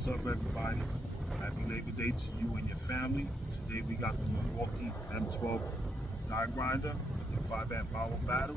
What's up, everybody? Happy Labor Day to you and your family. Today we got the Milwaukee M12 die grinder with the 5 amp hour battery.